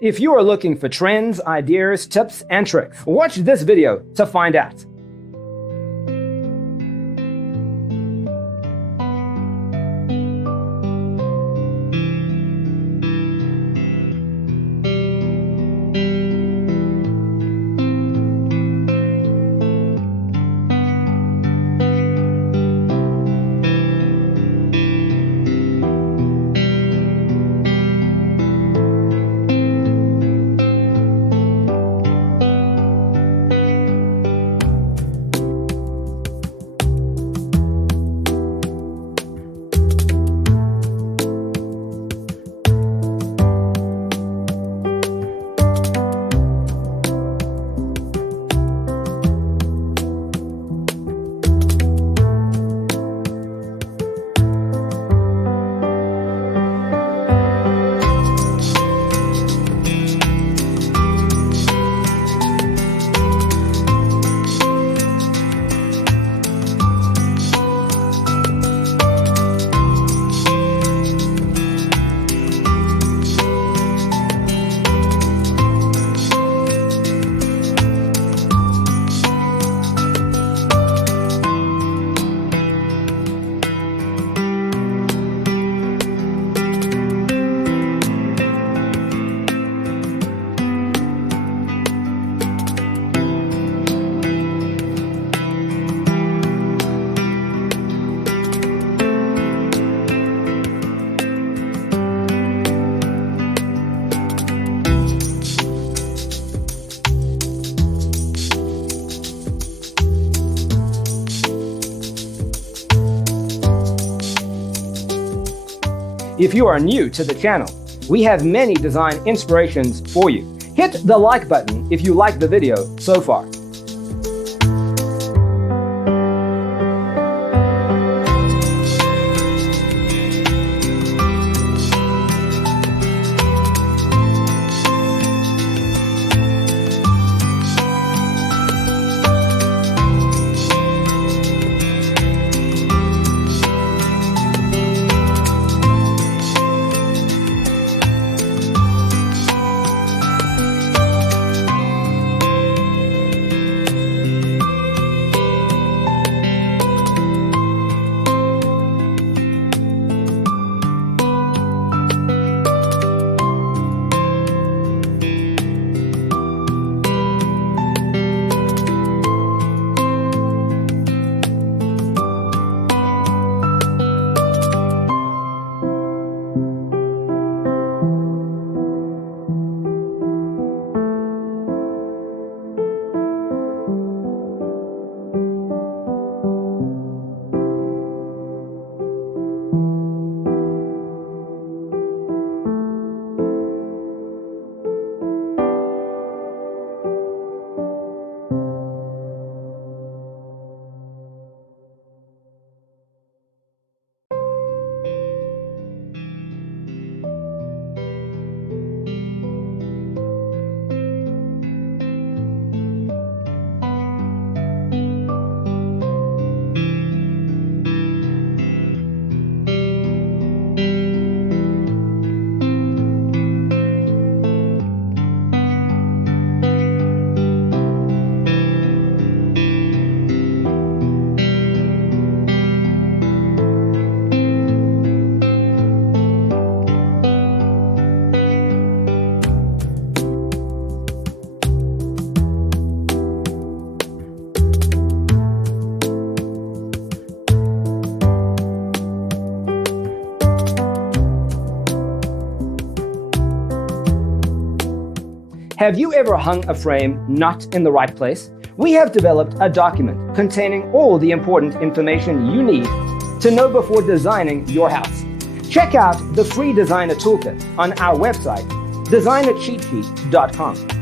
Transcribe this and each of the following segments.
If you are looking for trends, ideas, tips, and tricks, watch this video to find out. If you are new to the channel, we have many design inspirations for you. Hit the like button if you like the video so far. Have you ever hung a frame not in the right place? We have developed a document containing all the important information you need to know before designing your house. Check out the free designer toolkit on our website, designercheatsheet.com.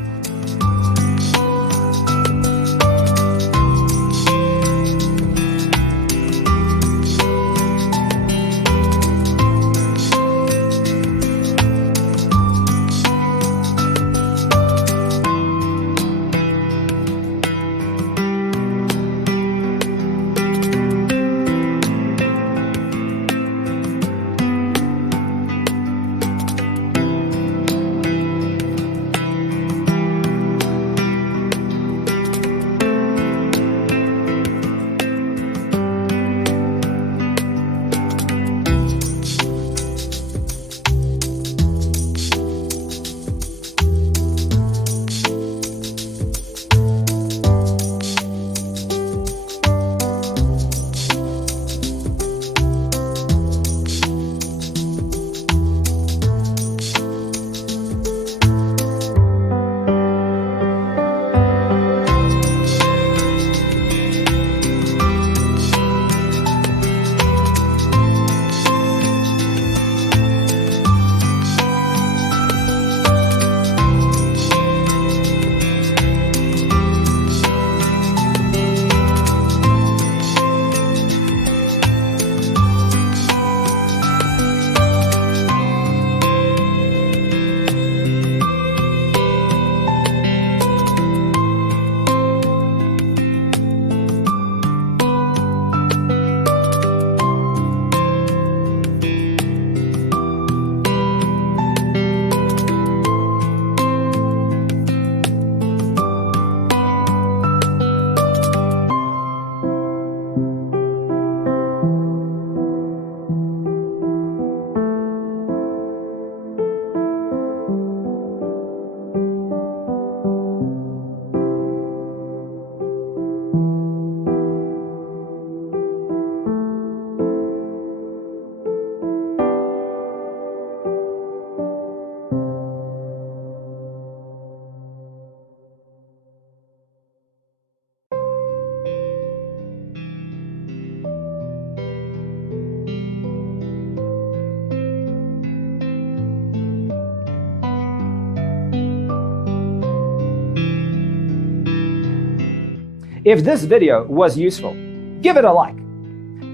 If this video was useful, give it a like.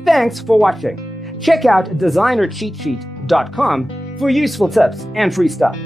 Thanks for watching. Check out designercheatsheet.com for useful tips and free stuff.